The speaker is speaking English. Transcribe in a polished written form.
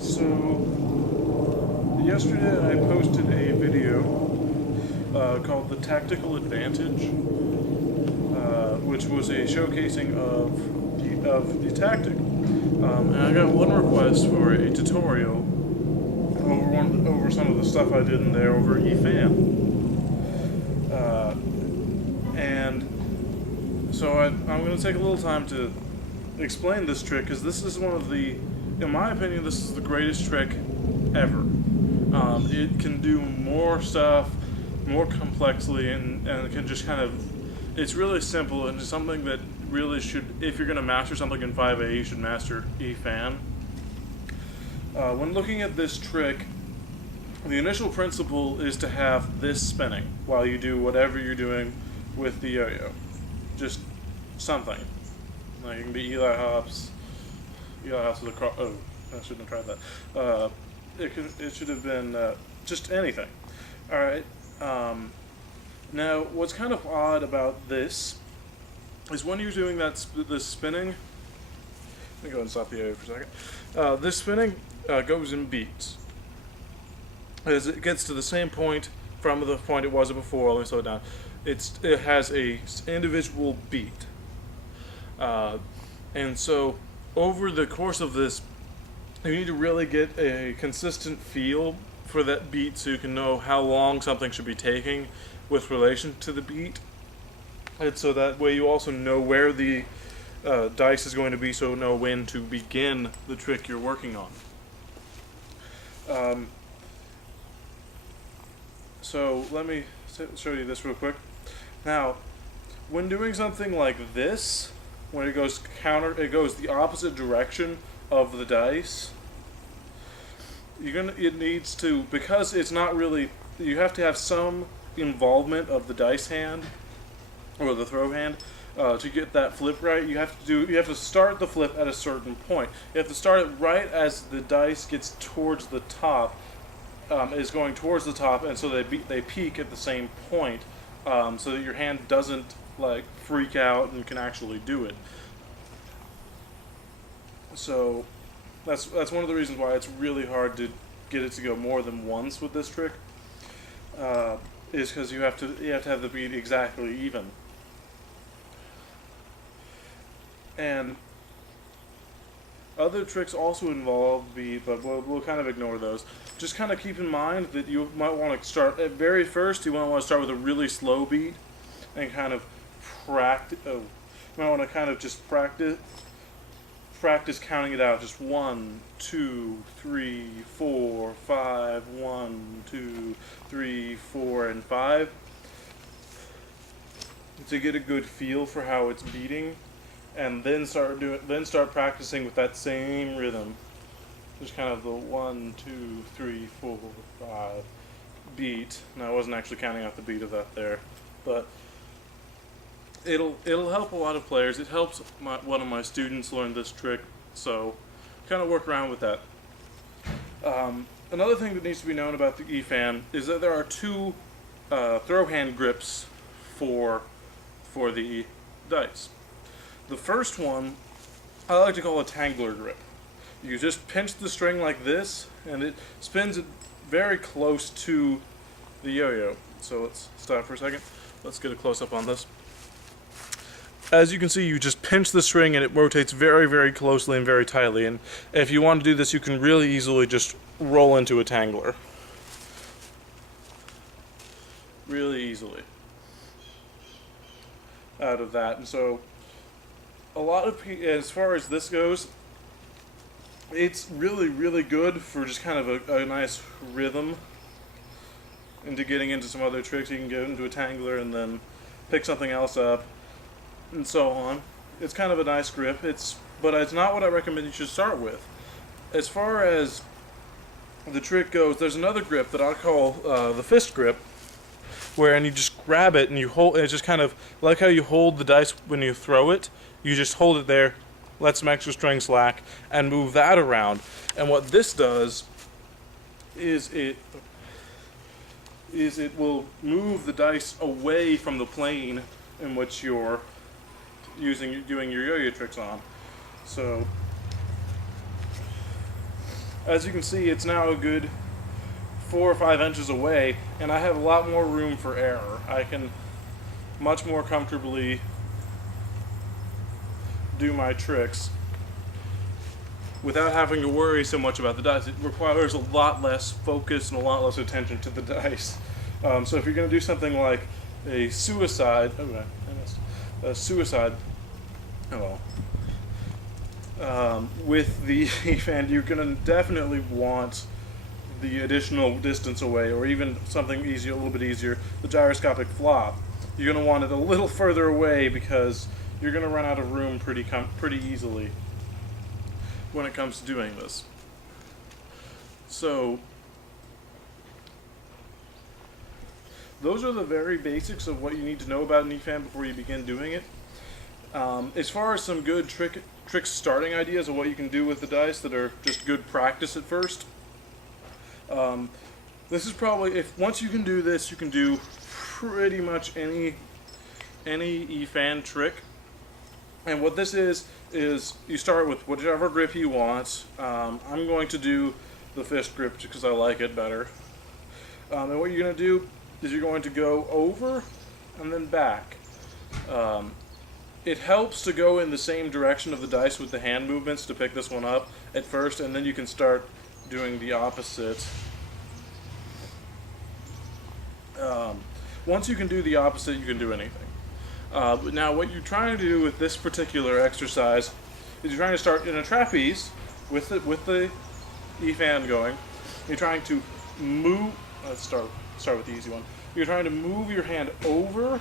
So yesterday I posted a video called "The Tactical Advantage," which was a showcasing of the tactic. And I got one request for a tutorial over some of the stuff I did in there over eFan, and so I'm going to take a little time to explain this trick because this is one of the, in my opinion, this is the greatest trick ever. It can do more stuff, more complexly, and it can just kind of, it's really simple and it's something that really should, if you're going to master something in 5A, you should master eFan. When looking at this trick, the initial principle is to have this spinning while you do whatever you're doing with the yo-yo. Just something. Like it can be Eli hops with a cross. Oh, I shouldn't have tried that. It should have been just anything. All right. Now, what's kind of odd about this is when you're doing this spinning. Let me go and stop the yo-yo for a second. This spinning goes in beats. As it gets to the same point from the point it was before, let me slow it down. It has a individual beat, and so over the course of this, you need to really get a consistent feel for that beat, so you can know how long something should be taking with relation to the beat, and so that way you also know where the dice is going to be, so know when to begin the trick you're working on. So let me show you this real quick. Now, when doing something like this, when it goes the opposite direction of the dice. It needs to, because it's not really, you have to have some involvement of the dice hand or the throw hand to get that flip right. You have to start the flip at a certain point. You have to start it right as the dice gets towards the top. Is going towards the top, and so they peak at the same point, so that your hand doesn't like freak out and can actually do it. So that's one of the reasons why it's really hard to get it to go more than once with this trick. Is because you have to have the beat exactly even. And other tricks also involve beat, but we'll kind of ignore those. Just kind of keep in mind that you might want to start, at very first, you might want to start with a really slow beat and kind of practice. Oh, you might want to kind of just practice counting it out. Just 1, 2, 3, 4, 5, 1, 2, 3, 4, and 5 to get a good feel for how it's beating. And then start practicing with that same rhythm. Just kind of the 1, 2, 3, 4, 5 beat. Now I wasn't actually counting out the beat of that there, but it'll help a lot of players. It helps one of my students learn this trick, so kind of work around with that. Another thing that needs to be known about the eFan is that there are two throw hand grips for the dice. The first one, I like to call a tangler grip. You just pinch the string like this, and it spins it very close to the yo-yo. So let's stop for a second. Let's get a close-up on this. As you can see, you just pinch the string, and it rotates very, very closely and very tightly. And if you want to do this, you can really easily just roll into a tangler. Really easily. Out of that. And so a lot of people, as far as this goes, it's really, really good for just kind of a nice rhythm into getting into some other tricks. You can get into a tangler and then pick something else up and so on. It's kind of a nice grip, but it's not what I recommend you should start with. As far as the trick goes, there's another grip that I call the fist grip, wherein you just grab it and you hold. It's just kind of like how you hold the dice when you throw it. You just hold it there, let some extra string slack, and move that around. And what this does is it will move the dice away from the plane in which you're doing your yo-yo tricks on. So as you can see, it's now a good 4 or 5 inches away, and I have a lot more room for error. I can much more comfortably do my tricks without having to worry so much about the dice. It requires a lot less focus and a lot less attention to the dice. So if you're going to do something like a suicide, a suicide, with the E-fan, you're going to definitely want the additional distance away, or even something easier, a little bit easier, the gyroscopic flop. You're going to want it a little further away because you're going to run out of room pretty easily when it comes to doing this. So those are the very basics of what you need to know about an E-fan before you begin doing it. As far as some good trick starting ideas of what you can do with the dice that are just good practice at first, this is probably, once you can do this, you can do pretty much any E-fan trick. And what this is you start with whichever grip you want. I'm going to do the fist grip because I like it better. And what you're going to do is you're going to go over and then back. It helps to go in the same direction of the dice with the hand movements to pick this one up at first, and then you can start doing the opposite. Once you can do the opposite, you can do anything. Now, what you're trying to do with this particular exercise is you're trying to start in a trapeze with the E-fan going. You're trying to move. Let's start with the easy one. You're trying to move your hand over